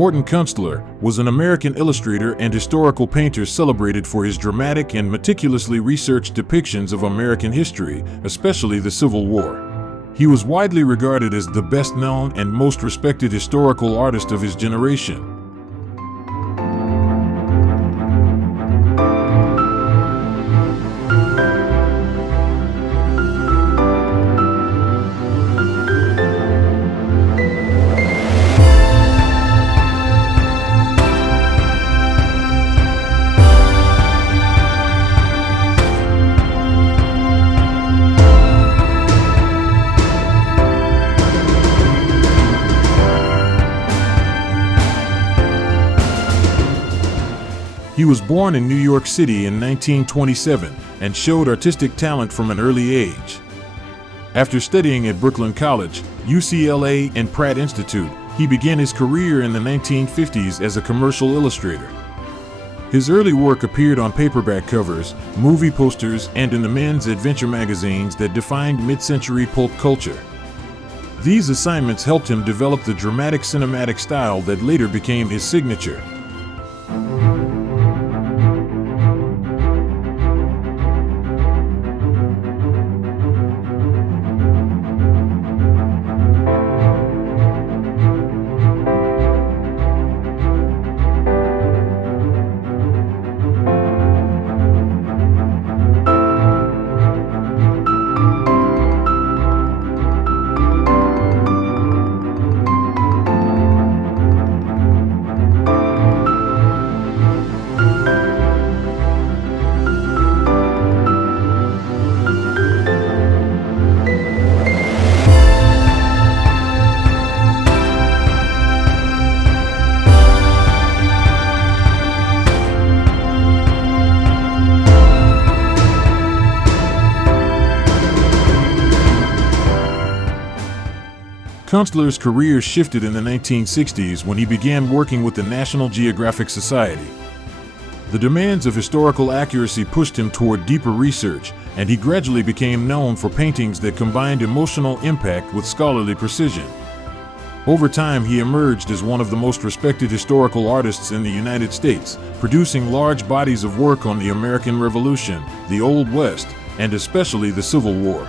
Morton Künstler was an American illustrator and historical painter celebrated for his dramatic and meticulously researched depictions of American history, especially the Civil War. He was widely regarded as the best-known and most respected historical artist of his generation. He was born in New York City in 1927 and showed artistic talent from an early age. After studying at Brooklyn College, UCLA, and Pratt Institute, he began his career in the 1950s as a commercial illustrator. His early work appeared on paperback covers, movie posters, and in the men's adventure magazines that defined mid-century pulp culture. These assignments helped him develop the dramatic cinematic style that later became his signature. Künstler's career shifted in the 1960s when he began working with the National Geographic Society. The demands of historical accuracy pushed him toward deeper research, and he gradually became known for paintings that combined emotional impact with scholarly precision. Over time, he emerged as one of the most respected historical artists in the United States, producing large bodies of work on the American Revolution, the Old West, and especially the Civil War.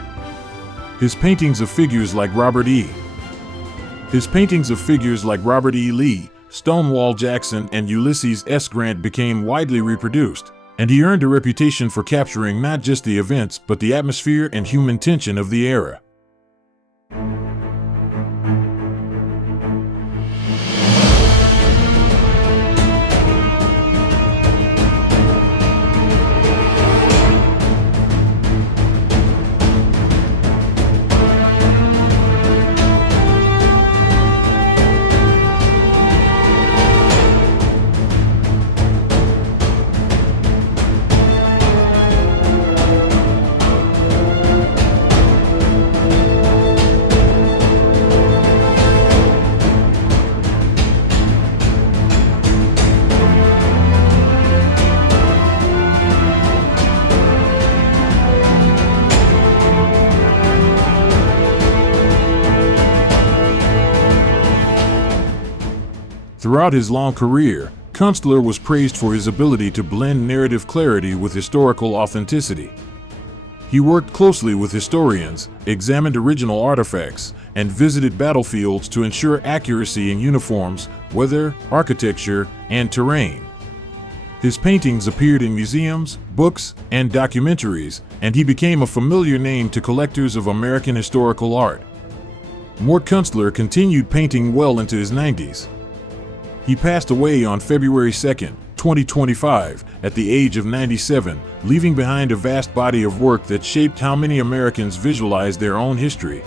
His paintings of figures like Robert E. Lee, Stonewall Jackson, and Ulysses S. Grant became widely reproduced, and he earned a reputation for capturing not just the events but the atmosphere and human tension of the era. Throughout his long career, Künstler was praised for his ability to blend narrative clarity with historical authenticity. He worked closely with historians, examined original artifacts, and visited battlefields to ensure accuracy in uniforms, weather, architecture, and terrain. His paintings appeared in museums, books, and documentaries, and he became a familiar name to collectors of American historical art. Mort Künstler continued painting well into his 90s. He passed away on February 2, 2025, at the age of 97, leaving behind a vast body of work that shaped how many Americans visualize their own history.